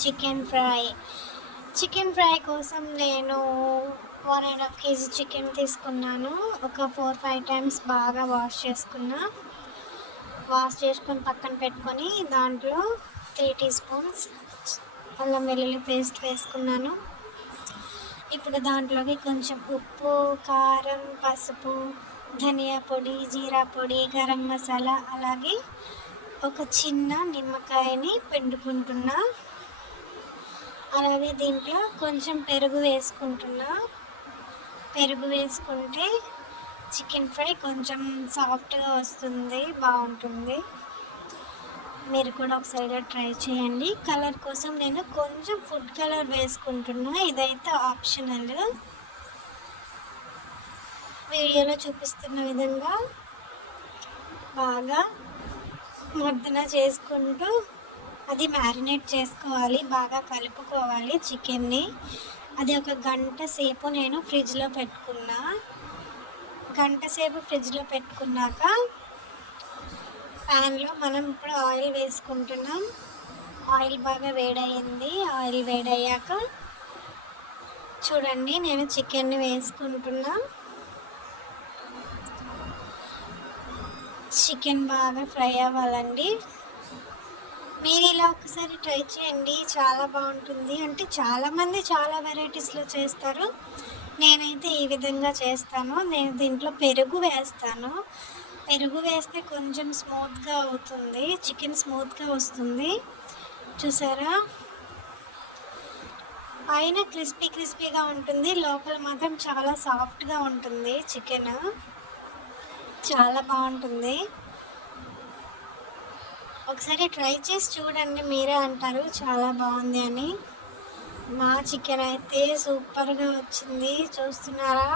Chicken fry. Chicken fry కోసం నేను one and half KG chicken తీసుకున్నాను. ఒక ఫోర్ ఫైవ్ టైమ్స్ బాగా వాష్ చేసుకున్నా. వాష్ చేసుకొని పక్కన పెట్టుకొని దాంట్లో త్రీ టీ స్పూన్స్ అల్లం వెల్లుల్లి పేస్ట్ వేసుకున్నాను. ఇప్పుడు దాంట్లోకి కొంచెం ఉప్పు కారం పసుపు ధనియా పొడి జీరా పొడి గరం మసాలా అలాగే ఒక చిన్న నిమ్మకాయని పిండుకుంటున్నా. అలాగే దీంట్లో కొంచెం పెరుగు వేసుకుంటున్నా. పెరుగు వేసుకుంటే చికెన్ ఫ్రై కొంచెం సాఫ్ట్గా వస్తుంది బాగుంటుంది. మీరు కూడా ఒకసారి ట్రై చేయండి. కలర్ కోసం నేను కొంచెం ఫుడ్ కలర్ వేసుకుంటున్నా. ఇదైతే ఆప్షనల్. వీడియోలో చూపిస్తున్న విధంగా బాగా మర్దన చేసుకుంటూ అది మ్యారినేట్ చేసుకోవాలి బాగా కలుపుకోవాలి చికెన్ని. అది ఒక గంట సేపు నేను ఫ్రిడ్జ్లో పెట్టుకున్నా. గంట సేపు ఫ్రిడ్జ్లో పెట్టుకున్నాక ప్యాన్లో మనం ఇప్పుడు ఆయిల్ వేసుకుంటున్నాం. ఆయిల్ బాగా వేడయింది. ఆయిల్ వేడయ్యాక చూడండి నేను చికెన్ని వేసుకుంటున్నా. చికెన్ బాగా ఫ్రై అవ్వాలండి. మీరు ఇలా ఒకసారి ట్రై చేయండి. చాలా బాగుంటుంది. అంటే చాలామంది చాలా వెరైటీస్లో చేస్తారు. నేనైతే ఈ విధంగా చేస్తాను. నేను దీంట్లో పెరుగు వేస్తాను. పెరుగు వేస్తే కొంచెం స్మూత్గా అవుతుంది. చికెన్ స్మూత్గా వస్తుంది. చూసారా? పైన క్రిస్పీ క్రిస్పీగా ఉంటుంది. లోపల మాత్రం చాలా సాఫ్ట్గా ఉంటుంది చికెన్. చాలా బాగుంటుంది. ఒకసారి ట్రై చేసి చూడండి మీరే అంటారు. చాలా బాగుంది అని. మా చికెన్ అయితే సూపర్గా వచ్చింది. చూస్తున్నారా?